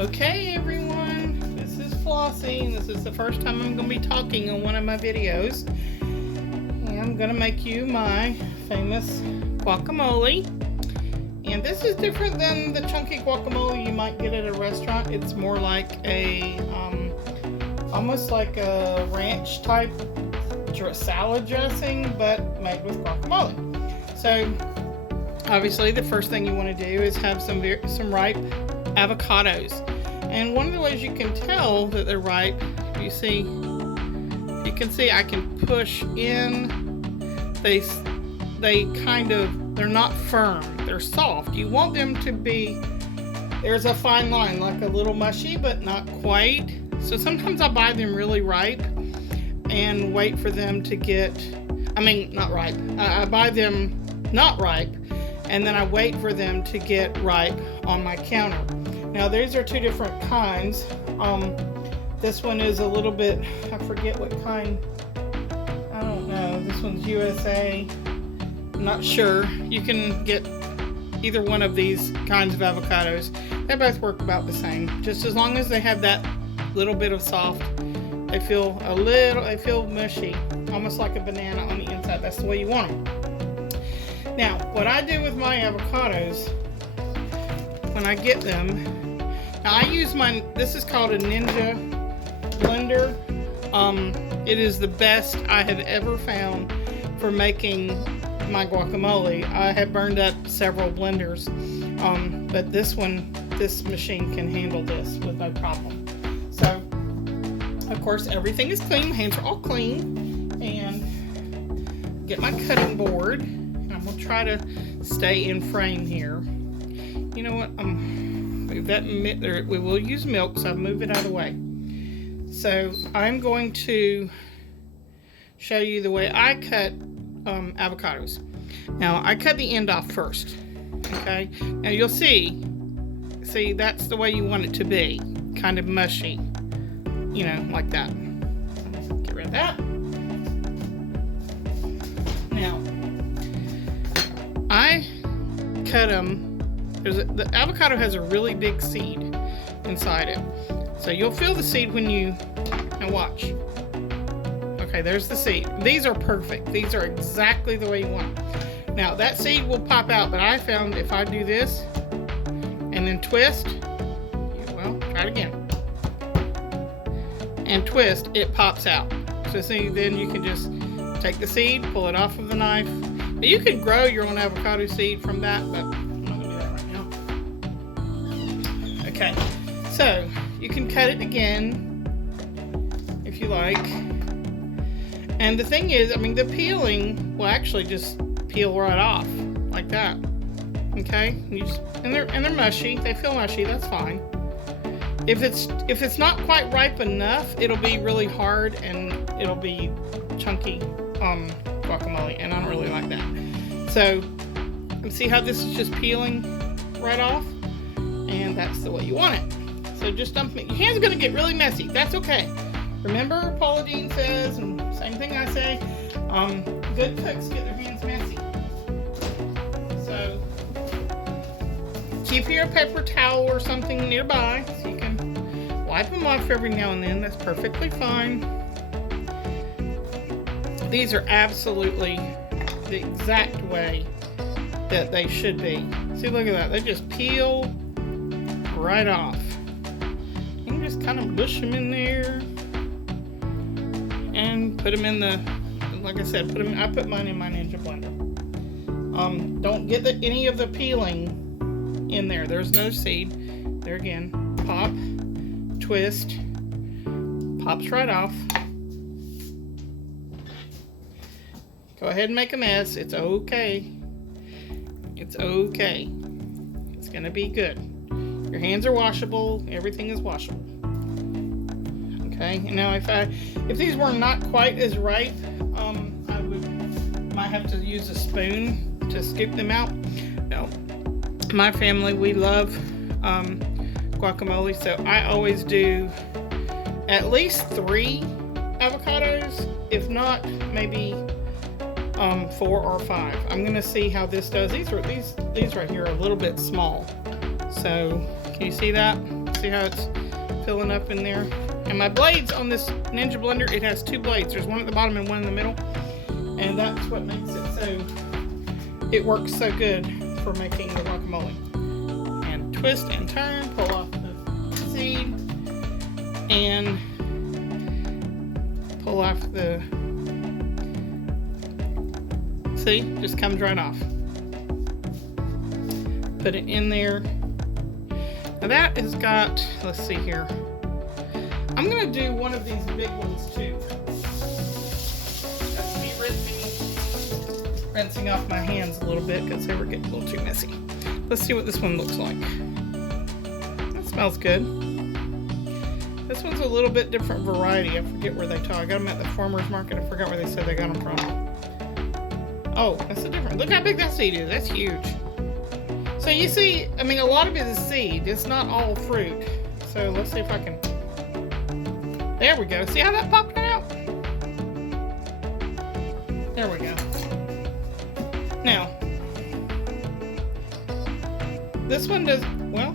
Okay everyone, this is Flossie and this is the first time I'm going to be talking on one of my videos. And I'm going to make you my famous guacamole. And this is different than the chunky guacamole you might get at a restaurant. It's more like a, almost like a ranch type salad dressing, but made with guacamole. So obviously the first thing you want to do is have some ripe avocados. And one of the ways you can tell that they're ripe, you can see I can push in. They're not firm, they're soft. You want them to be, there's a fine line, like a little mushy, but not quite. So sometimes I buy them really ripe and wait for them to get, not ripe. I buy them not ripe, and then I wait for them to get ripe on my counter. Now these are two different kinds. This one is a little bit, I forget what kind, I don't know. This one's USA, I'm not sure. You can get either one of these kinds of avocados. They both work about the same. Just as long as they have that little bit of soft, they feel mushy, almost like a banana on the inside. That's the way you want them. Now, what I do with my avocados, when I get them, now I use this is called a Ninja blender. It is the best I have ever found for making my guacamole. I have burned up several blenders, but this machine can handle this with no problem. So, of course, everything is clean. My hands are all clean. And get my cutting board. And I'm going to try to stay in frame here. You know what? We will use milk, so I'll move it out of the way. So I'm going to show you the way I cut avocados. Now I cut the end off first. Okay. Now you'll see that's the way you want it to be, kind of mushy. You know, like that. Get rid of that. Now I cut them. The avocado has a really big seed inside it. So you'll feel the seed when you, now watch. Okay, there's the seed. These are perfect. These are exactly the way you want them. Now that seed will pop out, but I found if I do this and then twist, well, try it again. And twist, it pops out. So see, then you can just take the seed, pull it off of the knife. But you can grow your own avocado seed from that, but okay, so you can cut it again if you like. And the thing is, the peeling will actually just peel right off like that. Okay, and they're mushy. They feel mushy. That's fine. If it's not quite ripe enough, it'll be really hard and it'll be chunky guacamole, and I don't really like that. So see how this is just peeling right off? And that's the way you want it. So just dump it. Your hands are going to get really messy. That's okay. Remember, Paula Jean says, and same thing I say, good cooks get their hands messy. So keep your paper towel or something nearby so you can wipe them off every now and then. That's perfectly fine. These are absolutely the exact way that they should be. See, look at that. They just peel right off. You can just kind of push them in there and put them in the, like I said, I put mine in my Ninja blender. Don't get any of the peeling in there. There's no seed. There again, pop, twist, pops right off. Go ahead and make a mess. It's okay. It's okay. It's gonna be good. Your hands are washable. Everything is washable. Okay. And now if these were not quite as ripe, I might have to use a spoon to scoop them out. No, my family, we love guacamole, so I always do at least 3 avocados, if not maybe 4 or 5. I'm gonna see how this does. These right here are a little bit small. So can you see that? See how it's filling up in there? And my blades on this Ninja blender, it has 2 blades. There's one at the bottom and one in the middle. And that's what makes it so, it works so good for making the guacamole. And twist and turn, pull off the seed, and pull off the, see, just comes right off. Put it in there. Now that has got, let's see here. I'm gonna do one of these big ones too. That's me rinsing off my hands a little bit because they were getting a little too messy. Let's see what this one looks like. That smells good. This one's a little bit different variety. I forget where they talk. I got them at the farmer's market. I forgot where they said they got them from. Oh, that's a different. Look how big that seed is. That's huge. So you see, I mean, a lot of it is seed. It's not all fruit. So let's see if I can. There we go. See how that popped out? There we go. Now, this one does, well,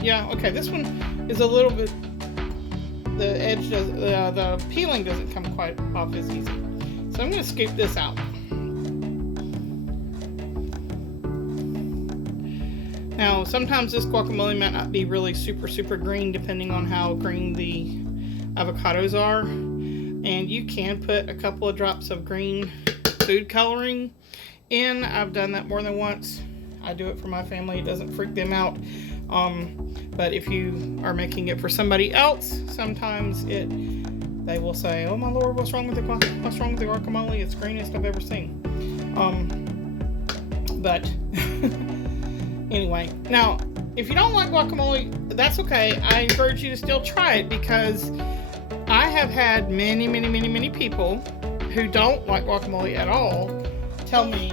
yeah, okay. This one is a little bit, the edge does, the peeling doesn't come quite off as easy. So I'm going to scoop this out. Now, sometimes this guacamole might not be really super green depending on how green the avocados are. And you can put a couple of drops of green food coloring in. I've done that more than once. I do it for my family. It doesn't freak them out. But if you are making it for somebody else, sometimes they will say, "Oh my Lord, what's wrong with the guacamole? It's the greenest I've ever seen." But anyway, now if you don't like guacamole, that's okay. I encourage you to still try it because I have had many people who don't like guacamole at all tell me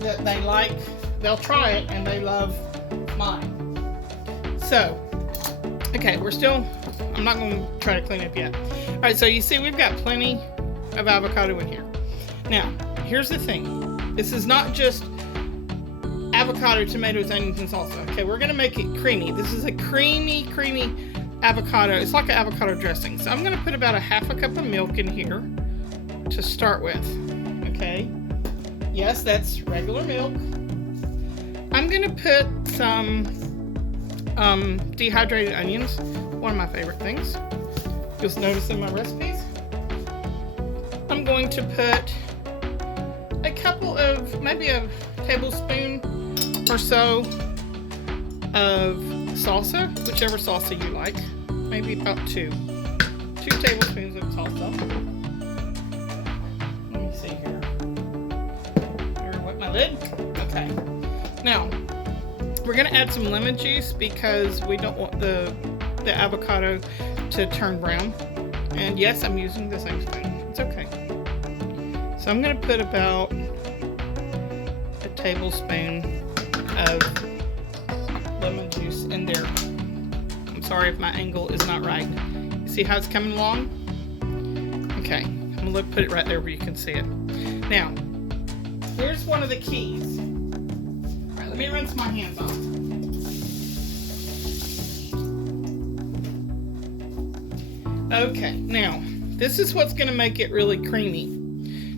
that they'll try it and they love mine. So, okay, I'm not going to try to clean up yet. All right, so you see we've got plenty of avocado in here. Now, here's the thing. This is not just avocado, tomatoes, onions, and salsa. Okay, we're going to make it creamy. This is a creamy avocado. It's like an avocado dressing. So I'm going to put about a half a cup of milk in here to start with. Okay. Yes, that's regular milk. I'm going to put some dehydrated onions. One of my favorite things. You'll notice in my recipes. I'm going to put a couple of, maybe a tablespoon or so of salsa, whichever salsa you like. Maybe about 2 tablespoons of salsa. Let me see here. Here, wet my lid. Okay. Now, we're gonna add some lemon juice because we don't want the avocado to turn brown. And yes, I'm using the same spoon. It's okay. So I'm gonna put about a tablespoon of lemon juice in there. I'm sorry if my angle is not right. You see how it's coming along? Okay, I'm gonna put it right there where you can see it. Now, here's one of the keys. All right, let me rinse my hands off. Okay, now, this is what's gonna make it really creamy.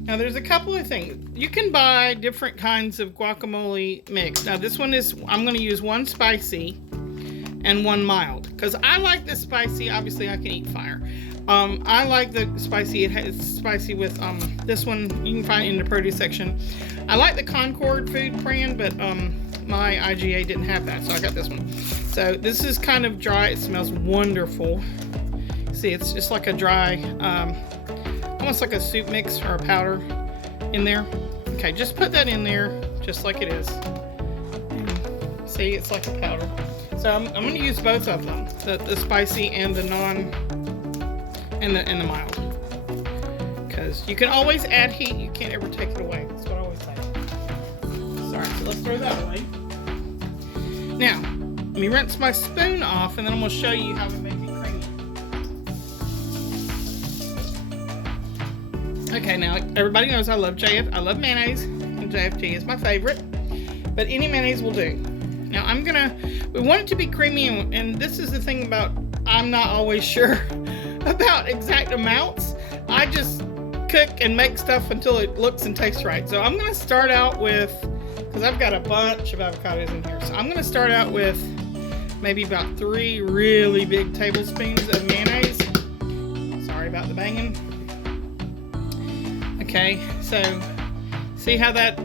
Now, there's a couple of things. You can buy different kinds of guacamole mix. Now, this one is, I'm going to use one spicy and one mild. Because I like the spicy. Obviously, I can eat fire. I like the spicy. It's spicy with this one. You can find it in the produce section. I like the Concord food brand, but my IGA didn't have that, so I got this one. So, this is kind of dry. It smells wonderful. See, it's just like a dry... almost like a soup mix or a powder in there. Okay, just put that in there just like it is. And see, it's like a powder. So I'm going to use both of them, the spicy and the and the mild. Because you can always add heat, you can't ever take it away. That's what I always say. Sorry, so let's throw that away. Now, let me rinse my spoon off and then I'm going to show you how to make it creamy. Okay, now everybody knows I love mayonnaise, and JFT is my favorite, but any mayonnaise will do. Now I'm gonna We want it to be creamy, and this is the thing about, I'm not always sure about exact amounts. I just cook and make stuff until it looks and tastes right. So I'm gonna start out with, because I've got a bunch of avocados in here, so I'm gonna start out with maybe about 3 really big tablespoons of mayonnaise. Sorry about the banging. Okay, so see how that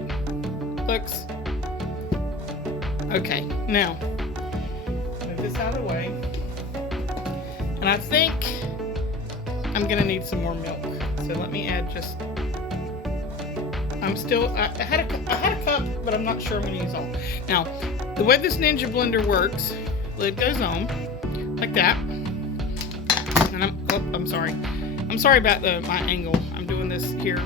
looks? Okay, now move this out of the way, and I think I'm gonna need some more milk. So let me add just. I had a cup, but I'm not sure I'm gonna use all. Now, the way this Ninja blender works, lid goes on like that, and I'm sorry. I'm sorry about my angle. I'm doing this here.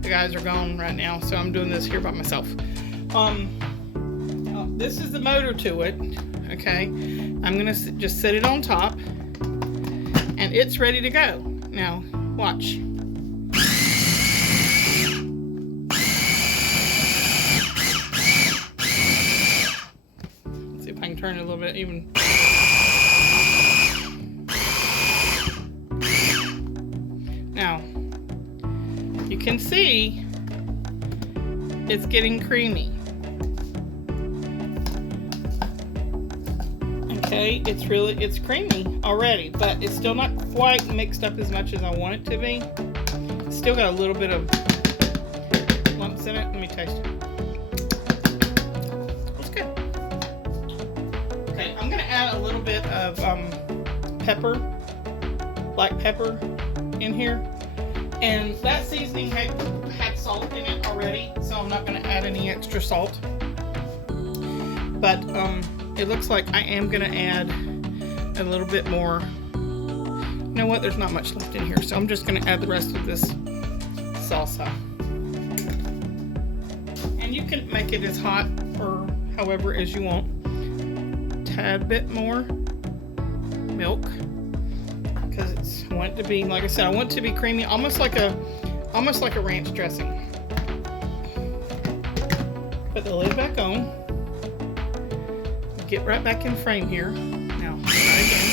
The guys are gone right now, so I'm doing this here by myself. This is the motor to it. Okay, I'm gonna just set it on top, and it's ready to go. Now, watch. Let's see if I can turn it a little bit even. Now, you can see it's getting creamy. Okay, it's creamy already, but it's still not quite mixed up as much as I want it to be. It's still got a little bit of lumps in it. Let me taste it. It's good. Okay, I'm gonna add a little bit of pepper, black pepper in here. And that seasoning had salt in it already, so I'm not gonna add any extra salt. But it looks like I am gonna add a little bit more. You know what? There's not much left in here, so I'm just gonna add the rest of this salsa. And you can make it as hot or however as you want. Tad bit more milk, because I want it to be, like I said, I want it to be creamy, almost like a ranch dressing. Put the lid back on. Get right back in frame here. Now, try again.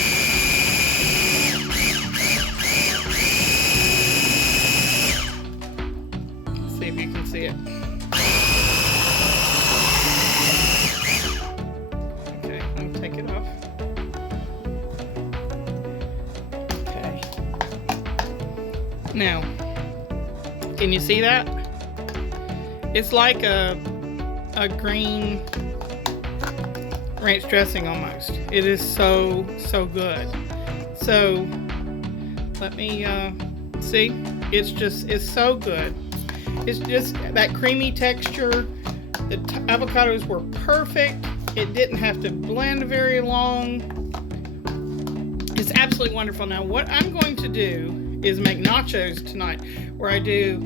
Let's see if you can see it. Okay, I'm gonna take it off. Okay. Now, can you see that? It's like a green ranch dressing almost. It is so good. So let me see. It's so good. It's just that creamy texture. The avocados were perfect. It didn't have to blend very long. It's absolutely wonderful. Now what I'm going to do is make nachos tonight, where I do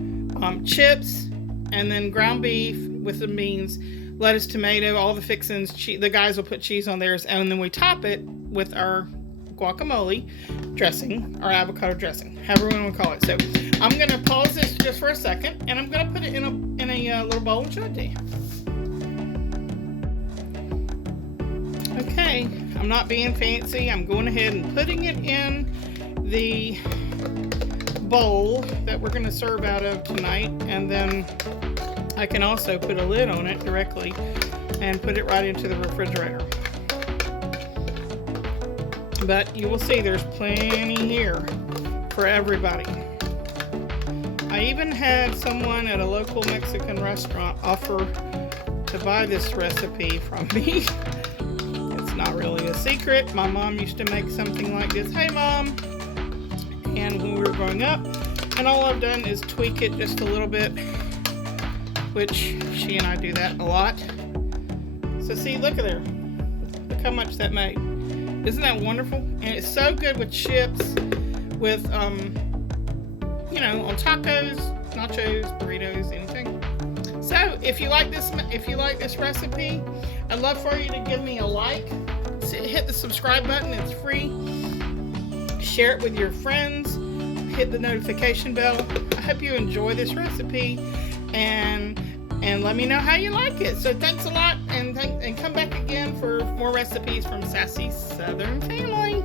chips and then ground beef with the beans, lettuce, tomato, all the fixings. The guys will put cheese on theirs, and then we top it with our guacamole dressing, our avocado dressing, however we want to call it. So I'm going to pause this just for a second, and I'm going to put it in a little bowl and show it to you. Okay, I'm not being fancy. I'm going ahead and putting it in the bowl that we're going to serve out of tonight, and then I can also put a lid on it directly and put it right into the refrigerator. But you will see there's plenty here for everybody. I even had someone at a local Mexican restaurant offer to buy this recipe from me. It's not really a secret. My mom used to make something like this. Hey Mom! And when we were growing up, and all I've done is tweak it just a little bit, which she and I do that a lot. So see, look at there. Look how much that made. Isn't that wonderful? And it's so good with chips, with, you know, on tacos, nachos, burritos, anything. So if you like this recipe, I'd love for you to give me a like. Hit the subscribe button, it's free. Share it with your friends. Hit the notification bell. I hope you enjoy this recipe, and let me know how you like it. So thanks a lot, and come back again for more recipes. recipes from Sassy Southern Family.